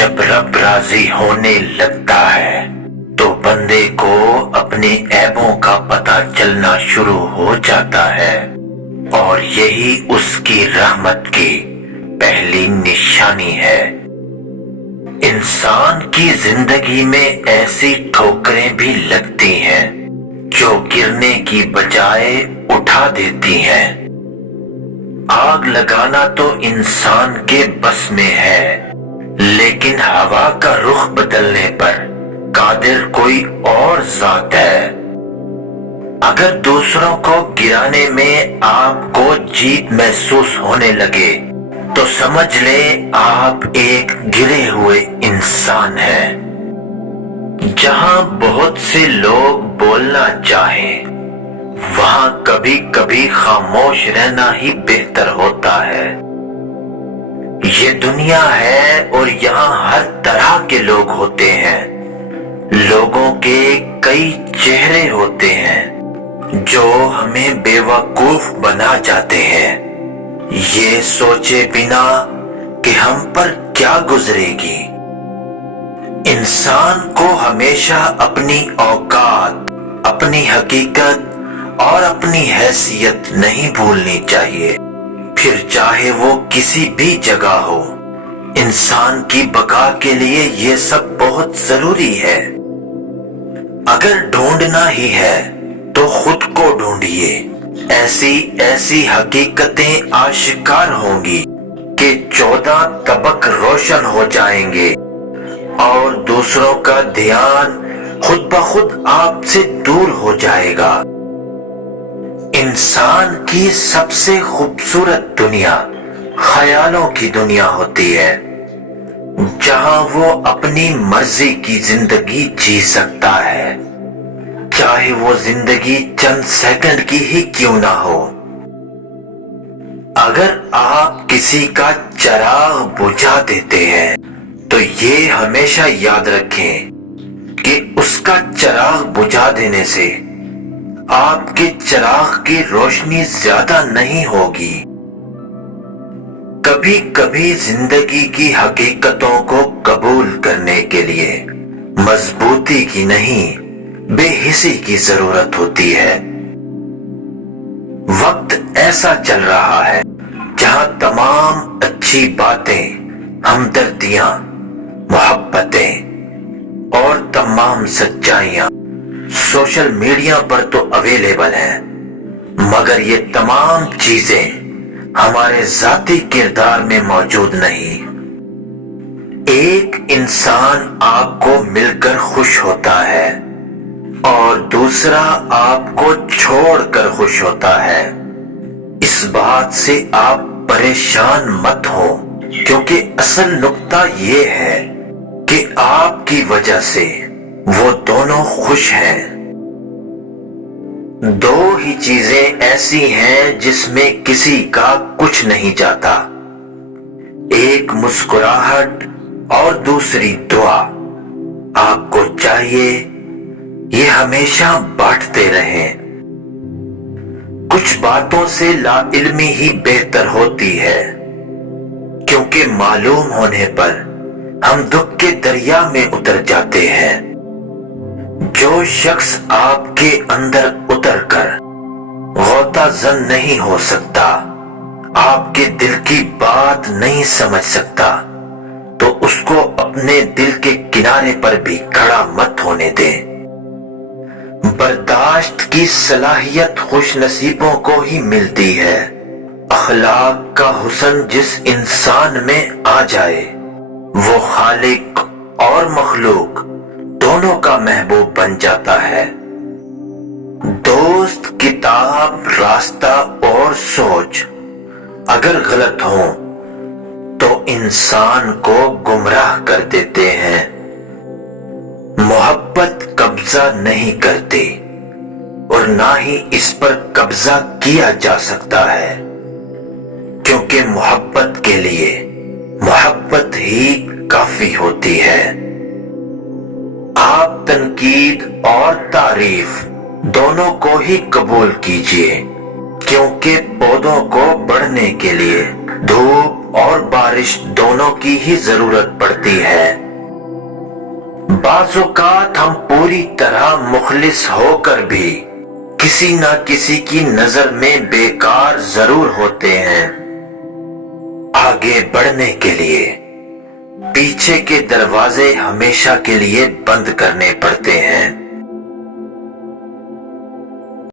जब रब राजी होने लगता है तो बंदे को अपने ऐबों का पता चलना शुरू हो जाता है और यही उसकी रहमत की पहली निशानी है। इंसान की जिंदगी में ऐसी ठोकरें भी लगती हैं जो गिरने की बजाय उठा देती हैं। आग लगाना तो इंसान के बस में है, लेकिन हवा का रुख बदलने पर कादिर कोई और जात है। अगर दूसरों को गिराने में आपको जीत महसूस होने लगे तो समझ ले आप एक गिरे हुए इंसान हैं। जहां बहुत से लोग बोलना चाहें वहां कभी कभी खामोश रहना ही बेहतर होता है। ये दुनिया है और यहाँ हर तरह के लोग होते हैं। लोगों के कई चेहरे होते हैं जो हमें बेवकूफ बना जाते हैं, ये सोचे बिना कि हम पर क्या गुजरेगी। इंसान को हमेशा अपनी औकात, अपनी हकीकत और अपनी हैसियत नहीं भूलनी चाहिए, फिर चाहे वो किसी भी जगह हो। इंसान की बका के लिए ये सब बहुत जरूरी है। अगर ढूंढना ही है तो खुद को ढूंढिए। ऐसी ऐसी हकीकतें आशिकार होंगी कि 14 तबक रोशन हो जाएंगे और दूसरों का ध्यान खुद ब खुद आपसे दूर हो जाएगा। इंसान की सबसे खूबसूरत दुनिया ख्यालों की दुनिया होती है, जहां वो अपनी मर्जी की जिंदगी जी सकता है, चाहे वो जिंदगी चंद सेकंड की ही क्यों ना हो। अगर आप किसी का चिराग बुझा देते हैं तो ये हमेशा याद रखें कि उसका चिराग बुझा देने से आपके चिराग की रोशनी ज्यादा नहीं होगी। कभी कभी जिंदगी की हकीकतों को कबूल करने के लिए मजबूती की नहीं, बेहिसी की जरूरत होती है। वक्त ऐसा चल रहा है जहां तमाम अच्छी बातें, हमदर्दियां, मोहब्बतें और तमाम सच्चाइयां सोशल मीडिया पर तो अवेलेबल हैं, मगर ये तमाम चीजें हमारे जाती किरदार में मौजूद नहीं। एक इंसान आपको मिलकर खुश होता है और दूसरा आपको छोड़कर खुश होता है। इस बात से आप परेशान मत हो, क्योंकि असल नुक्ता ये है कि आपकी वजह से वो दोनों खुश हैं। दो ही चीजें ऐसी हैं जिसमें किसी का कुछ नहीं जाता, एक मुस्कुराहट और दूसरी दुआ। आपको चाहिए ये हमेशा बांटते रहें। कुछ बातों से लाइल्मी ही बेहतर होती है, क्योंकि मालूम होने पर हम दुख के दरिया में उतर जाते हैं। जो शख्स आपके अंदर उतरकर गौता जन नहीं हो सकता, आपके दिल की बात नहीं समझ सकता, तो उसको अपने दिल के किनारे पर भी खड़ा मत होने दें। बर्दाश्त की सलाहियत खुश नसीबों को ही मिलती है। अखलाक का हुस्न जिस इंसान में आ जाए वो खालिक और मखलूक दोनों का महबूब बन जाता है। दोस्त, किताब, रास्ता और सोच अगर गलत हो तो इंसान को गुमराह कर देते हैं। मोहब्बत कब्जा नहीं करती और ना ही इस पर कब्जा किया जा सकता है, क्योंकि मोहब्बत के लिए मोहब्बत ही काफी होती है। आप तनकीद और तारीफ दोनों को ही कबूल कीजिए, क्योंकि पौधों को बढ़ने के लिए धूप اور بارش دونوں کی ہی ضرورت پڑتی ہے۔ بعض اوقات ہم پوری طرح مخلص ہو کر بھی کسی نہ کسی کی نظر میں بیکار ضرور ہوتے ہیں۔ آگے بڑھنے کے لیے پیچھے کے دروازے ہمیشہ کے لیے بند کرنے پڑتے ہیں۔